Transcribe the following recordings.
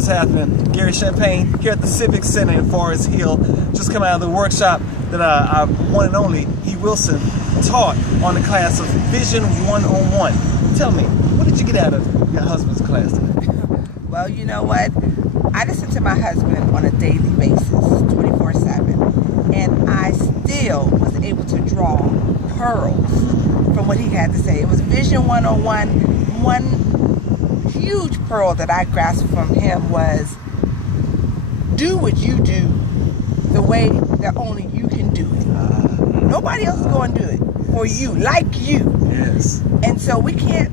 what's happening? Gary Champagne here at the Civic Center in Forest Hill. Just come out of the workshop that our one and only E.Wilson taught on the class of Vision 101. Tell me, what did you get out of your husband's class today? Well, you know what? I listen to my husband on a daily basis, 24/7, and I still was able to draw pearls from what he had to say. It was Vision 101. One huge pearl that I grasped from him was, do what you do the way that only you can do it. Nobody else is going to do it for you, like you. Yes. And so we can't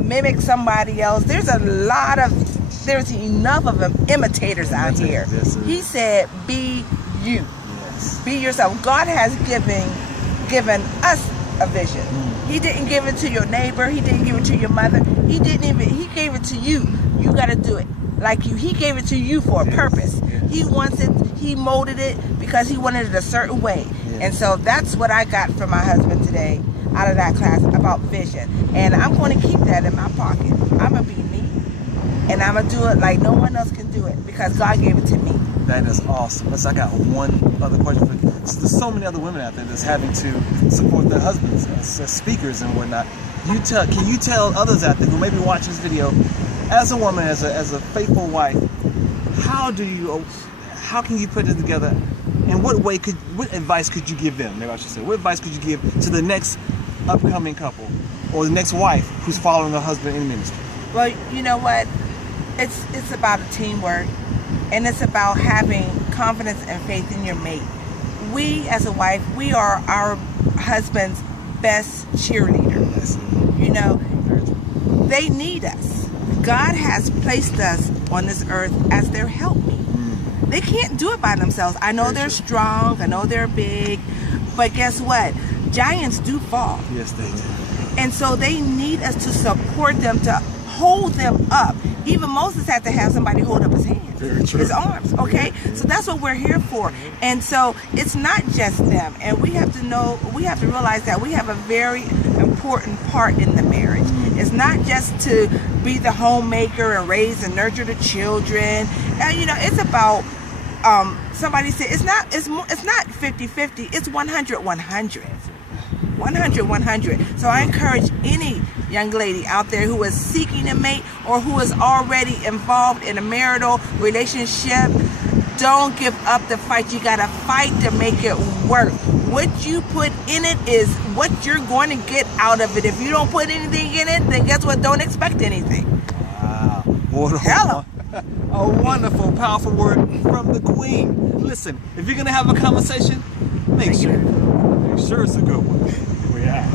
mimic somebody else. There's enough of them imitators out here. Yes, he said, be you. Yes. Be yourself. God has given us a vision. He didn't give it to your neighbor. He didn't give it to your mother. He gave it to you. You got to do it like you. He gave it to you for a purpose. Yes. He wants it. He molded it because he wanted it a certain way. Yes. And so that's what I got from my husband today out of that class about vision. And I'm going to keep that in my pocket. I'm going to be me. And I'm going to do it like no one else can do it because God gave it to me. That is awesome. Listen, I got one other question for you. There's so many other women out there that's having to support their husbands as speakers and whatnot. Can you tell others out there who may be watching this video, as a woman, as a faithful wife, how can you put it together? And what advice could you give them? Maybe I should say, what advice could you give to the next upcoming couple or the next wife who's following her husband in ministry? Well, you know what? It's about a teamwork, and it's about having confidence and faith in your mate. We, as a wife, we are our husband's best cheerleader. You know, they need us. God has placed us on this earth as their helpmeet. They can't do it by themselves. I know they're strong, I know they're big, but guess what? Giants do fall. Yes, they do. And so they need us to support them, to hold them up. Even Moses had to have somebody hold up his hands, his arms, okay? So that's what we're here for. And so it's not just them. And we have to realize that we have a very important part in the marriage. It's not just to be the homemaker and raise and nurture the children. And you know, it's about, somebody said, it's not 50-50, it's 100-100. 100-100. So I encourage any young lady out there who is seeking a mate or who is already involved in a marital relationship, don't give up the fight. You gotta fight to make it work. What you put in it is what you're going to get out of it. If you don't put anything in it, then guess what? Don't expect anything. Wow. Hello. A wonderful, powerful word from the Queen. Listen, if you're gonna have a conversation, make sure it's a good one. We are.